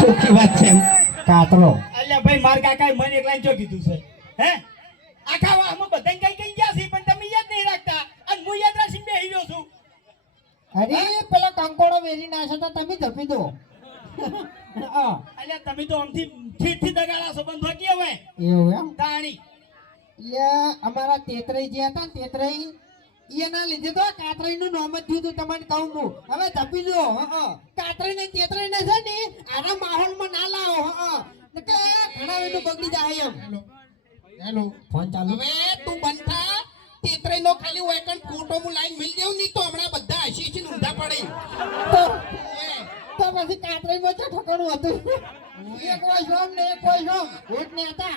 ચોખ્ખી વાત છે એમ. કાતરો અલ્યા ભાઈ માર કાકાએ મને એકલાને જો કીધું છે હે આખા વાહમાં બધાને કઈ ગયા છે પણ તમે યાદ નહીં રાખતા અને હું યાદ રાખીને બેહી રહ્યો છું. અરે પેલા કંકોડો વેરી નાખે તો તમે ધપી દો. હા અલ્યા તમે તો આમથી ઠીઠથી દગાડા છો બંધ વાગી હવે એવું એમ તાણી અમારા તેતરાઈ જે હતા ને તેતરાઈ એના લીધે તો કાતરાઈ નું નામ જ થયું હતું તમને કહું હું. હવે ધપી દો. કાતરાઈ ને તેતરાઈ ને છે ને આના માહોલમાં ના લાવો. કે ઘણા વેલું બગડી જાય એમ. હેલો ફોન ચાલુ. હવે તું બનતા તેતરાઈ નો ખાલી વેકન ફોટો હું લાઈન મિલ દેવ નહીં તો હમણાં બધા હસી ઊંધા પડે. તો પછી કાતરાઈ માં ઠકાણું હતું. એક કોઈ શોમ ને એક કોઈ શોમ ભૂત ને હતા.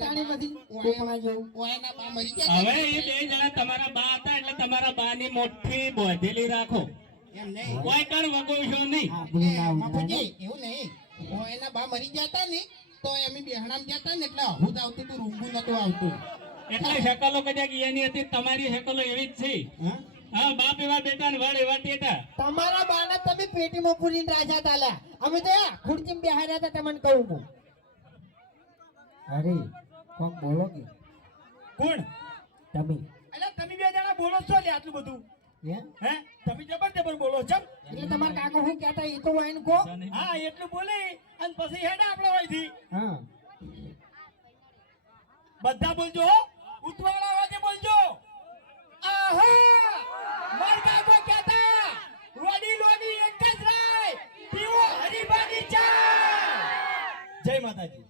તાણી બધી કોકણા જેવું. ઓયના બા મરી ગયા હવે એ બે જણા તમારા બા હતા એટલે તમારા બા ની મોટી બોધેલી રાખો. એમ નહીં કોઈ કણ વગોશો નહીં. હા ભૂલી ના આવતા. બાપુજી એવું નહીં ઓયના બા મરી ગયા હતા ને તો એમ બેહણામ જતા ને એટલે હું જ આવતું તું રૂંગું નતું આવતું. એટલે શકલો કદાચ એની હતી તમારી શકલો એવી જ છે. હા બાપ એવા બેટા ને વડ એવા ટેટા. તમારા બાના તમે પેટીમાં પૂરીને રાજા તાલ્યા. અમે તો ખુરચીમાં બેહાર્યા હતા તમને કહું હું. અરે કોક બોલો કે કોણ તમે અલ્યા તમે બે જણા બોલો છો લે આટલું બધું હે હે તમે જબર બોલો છો એટલે તમારા કાકો શું કહેતા એ તો વાઈન કો. હા એટલું બોલે અને પછી હેડા આપણે હોયથી હા બધા બોલજો હો ઉતવાળા અવાજે બોલજો આહા માર કાકો કહેતા રોડી લોડી એક જ રાય પીવો હરીબાની ચા જય માતાજી.